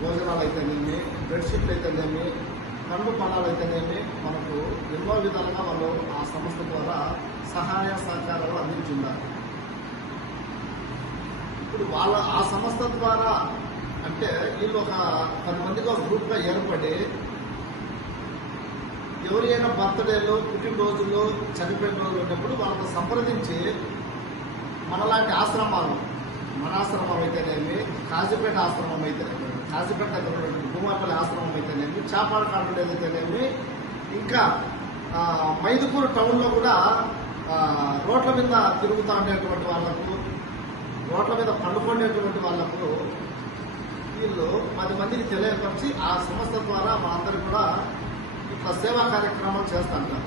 భోజనాలు అయితేనేమి, బెడ్షీట్లు అయితేనేమి, కండు పడాలు అయితేనేమి మనకు ఎన్నో విధాలుగా వాళ్ళు ఆ సంస్థ ద్వారా సహాయ సహకారాలు అందించున్నారు. ఇప్పుడు వాళ్ళ ఆ సంస్థ ద్వారా అంటే వీళ్ళు ఒక 10 మందికి ఒక గ్రూప్గా ఏర్పడి ఎవరైనా బర్త్డేలు, పుట్టినరోజులు, చనిపోయిన రోజులు ఉన్నప్పుడు వాళ్ళతో సంప్రదించి మనలాంటి ఆశ్రమాలు, మన ఆశ్రమం అయితేనేమి, కాజీపేట ఆశ్రమం అయితేనేమి, కాజీపేట దగ్గర ఉన్నటువంటి భూమాపల్లి ఆశ్రమం అయితేనేమి, చాపాడకాడు అయితేనేమి, ఇంకా మైదుకూరు టౌన్లో కూడా రోడ్ల మీద తిరుగుతూ ఉండేటువంటి వాళ్లకు, రోడ్ల మీద పండుకునేటువంటి వాళ్లకు వీళ్ళు 10 మందికి తెలియపరిచి ఆ సంస్థ ద్వారా మా అందరికి కూడా ఇట్లా సేవా కార్యక్రమాలు చేస్తుంటారు.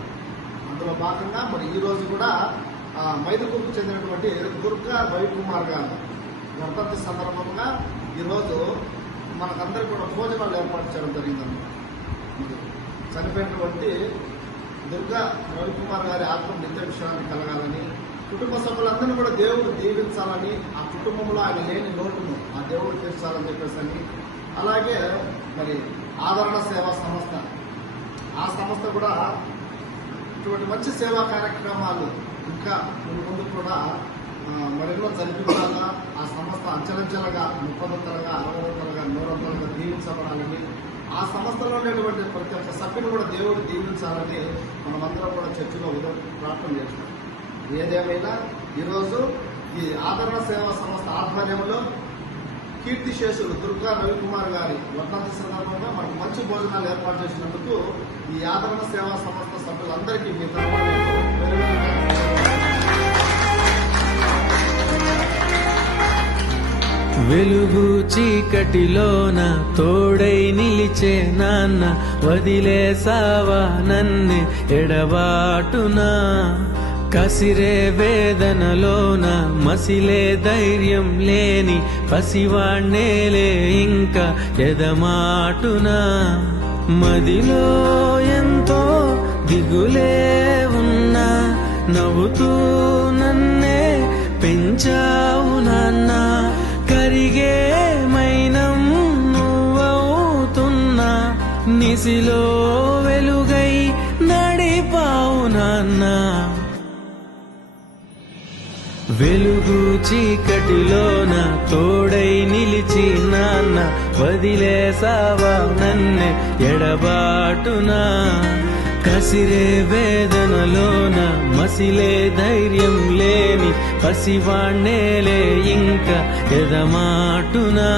అందులో భాగంగా మరి ఈ రోజు కూడా మైదుకూరుకు చెందినటువంటి దుర్గా రవికుమార్ గారు వర్ధంతి సందర్భంగా ఈరోజు మనకందరికీ కూడా భోజనాలు ఏర్పాటు చేయడం జరిగిందన్నమాట. చనిపోయినటువంటి దుర్గా రవికుమార్ గారి ఆత్మ నిత్య విషయాన్ని కలగాలని, కుటుంబ సభ్యులందరినీ కూడా దేవుడు దీవించాలని, ఆ కుటుంబంలో ఆయన లేని లోటును ఆ దేవుడు తీర్చాలని చెప్పేసి, అలాగే మరి ఆదరణ సేవా సంస్థ, ఆ సంస్థ కూడా ఇటువంటి మంచి సేవా కార్యక్రమాలు ఇంకా ముందు కూడా మరెన్నో జరిపించాలా, ఆ సంస్థ అంచెలంచెలుగా 30ంతలుగా 60ంతలుగా 100ంతలుగా దీవించబడాలని, ఆ సంస్థలో ఉండేటువంటి ప్రతి ఒక్క సభ్యుని కూడా దేవుడు దీవించాలని మనమందరం కూడా చర్చలో ప్రార్థన చేస్తున్నాం. ఏదేమైనా ఈరోజు ఈ ఆదరణ సేవా సంస్థ ఆధ్వర్యంలో కీర్తిశేషులు దుర్గా రవికుమార్ గారి వర్ధంతి సందర్భంగా మనకు మంచి భోజనాలు ఏర్పాటు చేసినందుకు ఈ ఆదరణ సేవా సంస్థ సభ్యులందరికీ మీ తరఫున వెలుగు చీకటిలోన తోడై నిలిచే నాన్న, వదిలేసావా నన్ను ఎడబాటునా, కసిరే వేదనలోన మసిలే ధైర్యం లేని పసివాణ్ణేలే ఇంకా ఎదమాటునా, మదిలో ఎంతో దిగులే ఉన్నా నవ్వుతూ నన్నే పెంచావు నాన్న, కరిగే మైనం నువ్వవుతున్నా, నిసిలో వెలుగై నడిపావు నాన్న. వెలుగు చీకటిలోన తోడై నిలిచి నాన్న, వదిలేసావా నన్నే ఎడబాటునా, కసిరే వేదనలోన మసిలే ధైర్యం లేని పసివాణ్ణేలే ఇంకా ఎదమాటునా.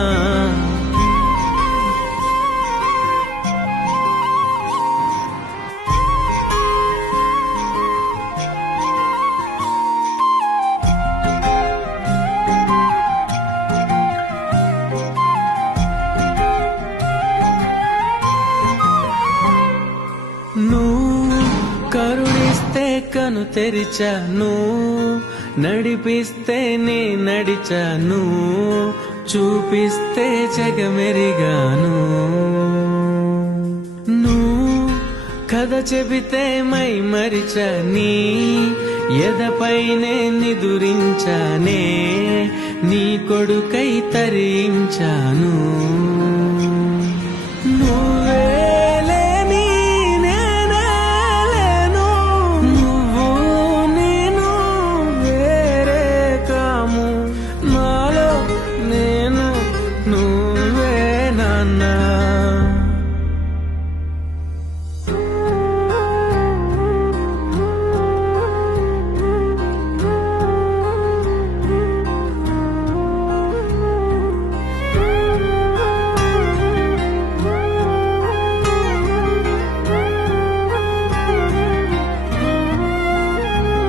కరుణిస్తే కను తెరిచాను, నడిపిస్తే నే నడిచాను, చూపిస్తే జగమెరిగాను, నువ్వు కథ చెబితే మై మరిచని, ఎదపైనే నిదురించానే, నీ కొడుకై తరించాను, నువ్వే నాన్న.